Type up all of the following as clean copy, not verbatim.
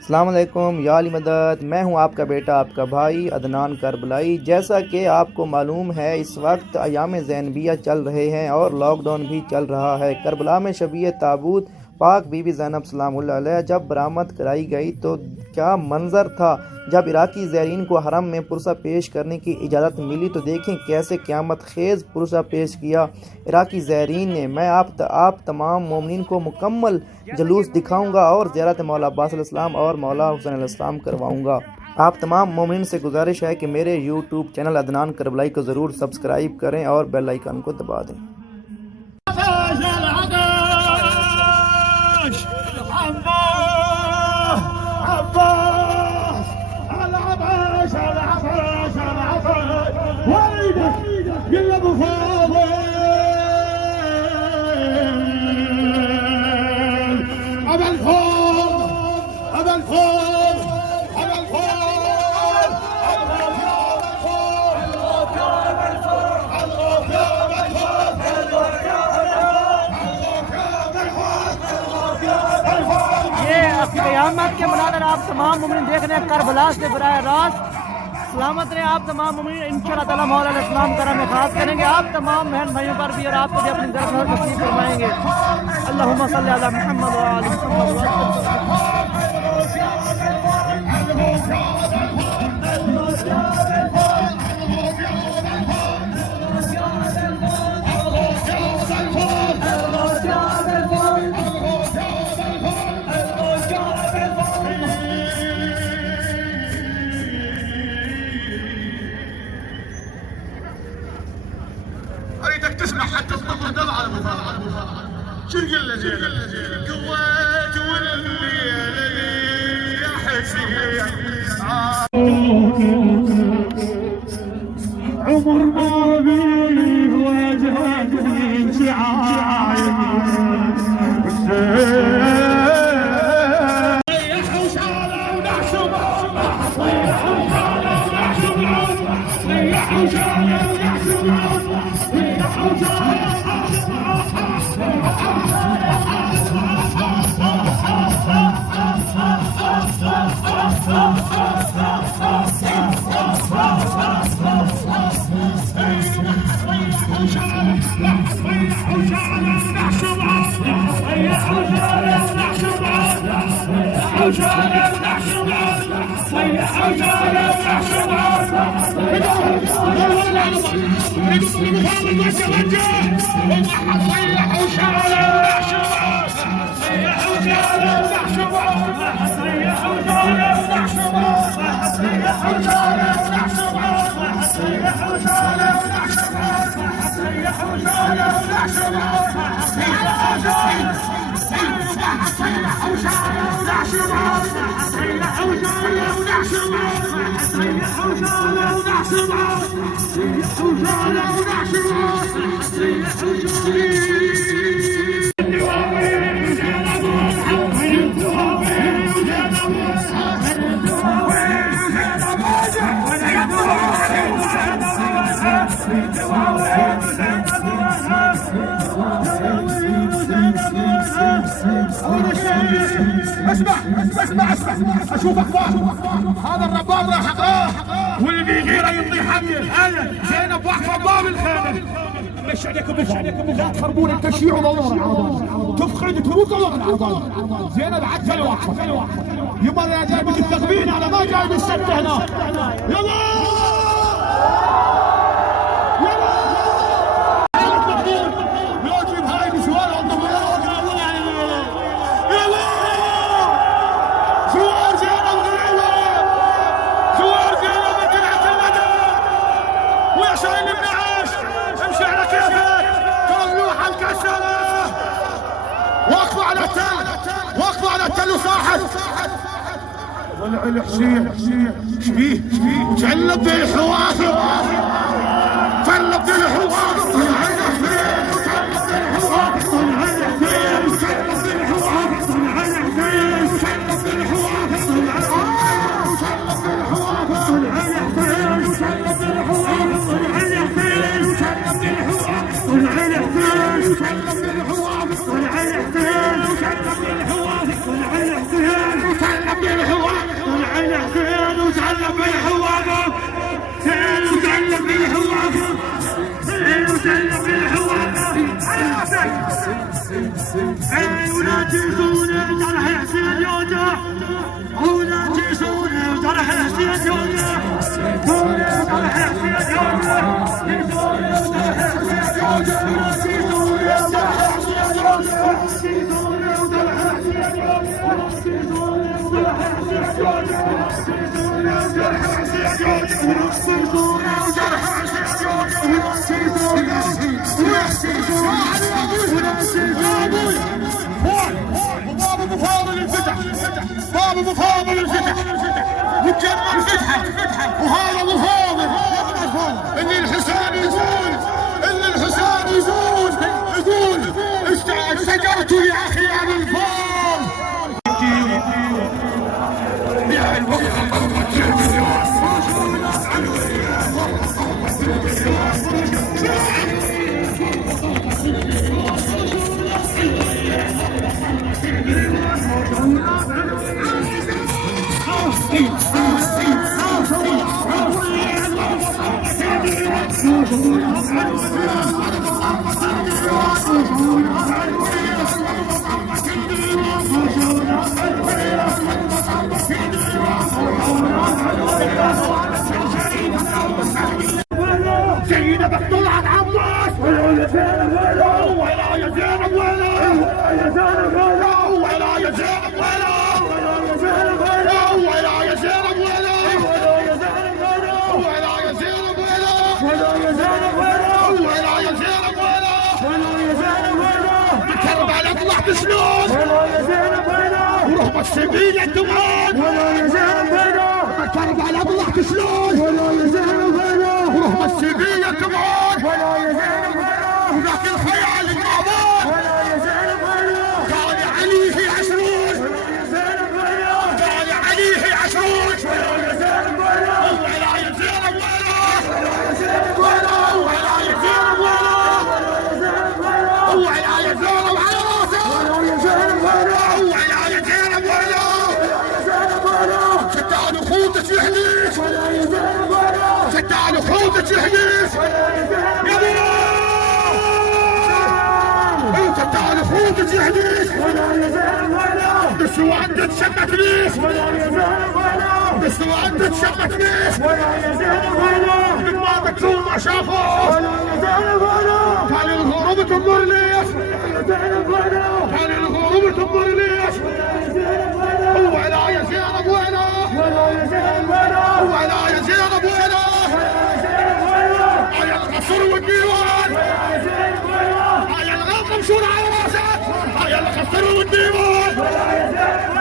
अस्सलाम वालेकुम या अली मदद। मैं हूं आपका बेटा, आपका भाई अदनान करबलाई। जैसा कि आपको मालूम है, इस वक्त अयाम ज़ैनबिया चल रहे हैं और लॉकडाउन भी चल रहा है। करबला में शबीह ताबूत पाक बीबी ज़ैनब सलामुल्लाह अलैहा जब बरामद कराई गई तो क्या मंजर था। जब इराकी ज़ैरीन को हरम में पुरसा पेश करने की इजाज़त मिली तो देखें कैसे क़यामत खेज़ पुरसा पेश किया इराकी ज़ैरीन ने। मैं आप तमाम मोमिनीन को मुकम्मल जलूस दिखाऊंगा और ज़ियारत मौला अब्बास अलैहिस्सलाम और मौला हुसैन अलैहिस्सलाम करवाऊंगा। आप तमाम मोमिनीन से गुजारिश है कि मेरे यूट्यूब चैनल अदनान करबलाई को ज़रूर सब्सक्राइब करें और बेल आइकन को दबा दें। क़यामत के मनाज़र आप तमाम मोमिनीन देख रहे हैं करबला से बराह रास्त सलामत रहे। आप तमाम मोमिनीन इंशाअल्लाह ताला मौला अलैहिस्सलाम करम में खास करेंगे। आप तमाम बहन भाइयों पर भी और आपको भी अपनी तरफ नसीब फरमाएंगे। अल्लाहुम्मा सल्ली अला मुहम्मद व आलि मुहम्मद। اريدك تسمع حتى الطفل دمع على مفاعل شو يقول له زين قوات والليل يا حسين عمر ما بيه وجهك شعاير اسمع اشوف اخبار هذا الرباط راح اقراه واللي بيغيره يمضي حميه زينب واقفه بباب الخيمه مش عليكم لا تخربون التشييع والله تفقد تروق الله العربان زينب عكفه الواقفه يما يا جاي بالتخبين على ما جاي بالسته هنا يلا واقفوا على التل وصاحت طلع الحسين شبيه جلب الحوافر جلب الحوافر الحسين وتعلم بالحوافر، وتعلم بالحوافر، وتعلم بالحوافر. ولا تنسوني جرح حسين يوجع، ولا تنسوني جرح حسين يوجع، جرح حسين يوجع، بابا مفاضل الفتح، بابا مفاضل الفتح، وتجمع الفتحة، وهذا مفاضل اللي الحسين يزول، اللي الحسين يزول، يزول سجرت يا اخي على الفار. يا الوقت سيدة طلعت عباس، ولا يا زينب ولا يا زينب ولا يا زينب ولا يا زينب ولا يا زينب ولا يا زينب ولا يا زينب ولا يا زينب ولا يا زينب ولا يا زينب ولا بكربلاء طلعت شلون ولا يا زينب ورهبة السبيل الدمعان ولا يا زينب بكربلاء طلعت شلون ولا يا زينب ورهبة السبيل الدمعان ولا يا زينب وذاك الخيال المعبود ولا يا زينب كان عليه 20 ولا يا زينب كان عليه 20 ولا يا زينب ولا يا زينب ولا يا زينب ولا يا زينب ولا يا زينب على راسه ولا يا زينب ولا يا زينب ولا ستان خوتك يحديك ولا يا زينب ستان خوتك يحديك يا بابا ستان خوتك يحديك ولا يا زينب دسوا عندك تشمت بيك ولا يا زينب دسوا عندك تشمت بيك ولا يا زينب من ما تكون ما شافوه ولا يا زينب كان الغروب تنظر ليش ولا يا زينب كان الغروب تنظر ليش ولا يا زينب ولا يا زينب ولا يا زينب ولا يا القصر والديوان يا زينب يا الغلط مشور على راسك يا القصر والديوان يا زينب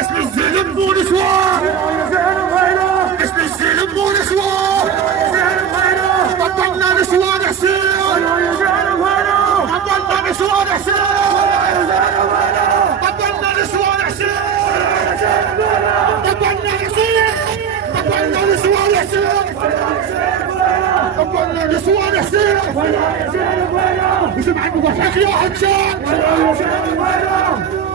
اسم الزلم مو نسوان يا زينب اسم الزلم مو نسوان يا زينب طبلنا نسوان حسين يا زينب طبلنا نسوان حسين يا زينب طبلنا نسوان حسين يا زينب طبلنا حسين طبلنا نسوان حسين طبلنا نسوان حسين ولا يا زينب وسمع المضحك يا حجاج ولا يا زينب